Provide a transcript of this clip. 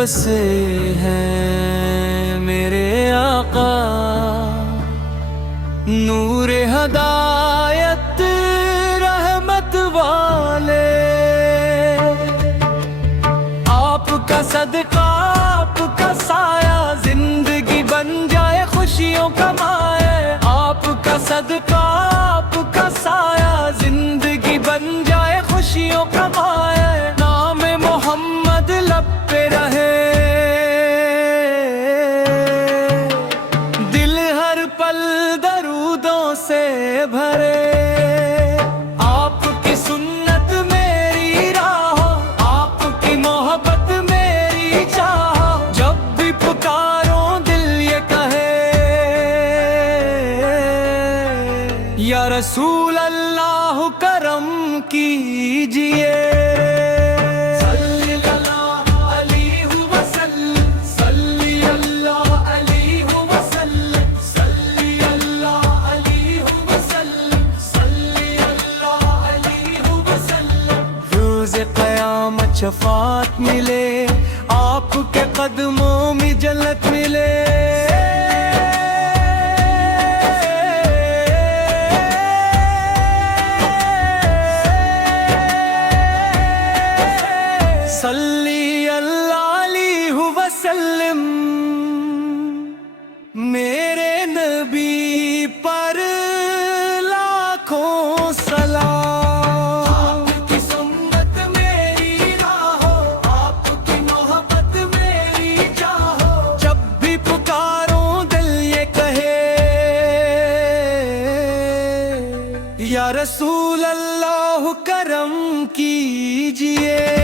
बसे हैं मेरे आका, नूरे हदायत रहमत वाले। आपका सदका आपका साया जिंदगी बन जाए खुशियों का माया। आपका सदका आपका साया जिंदगी बन जाए खुशियों का माया। नाम मोहम्मद लब पे रहे, दिल हर पल दरूदों से भरे। आपकी सुन्नत मेरी राह, आपकी मोहब्बत मेरी चाह। जब भी पुकारो दिल ये कहे, या रसूल अल्लाह करम कीजिए। शफात मिले, आपके कदमों में जन्नत मिले। सल्ली अल्लाह अलैहि वसल्लम, मेरे नबी पर लाखों सलाम। या रसूल अल्लाह करम कीजिए।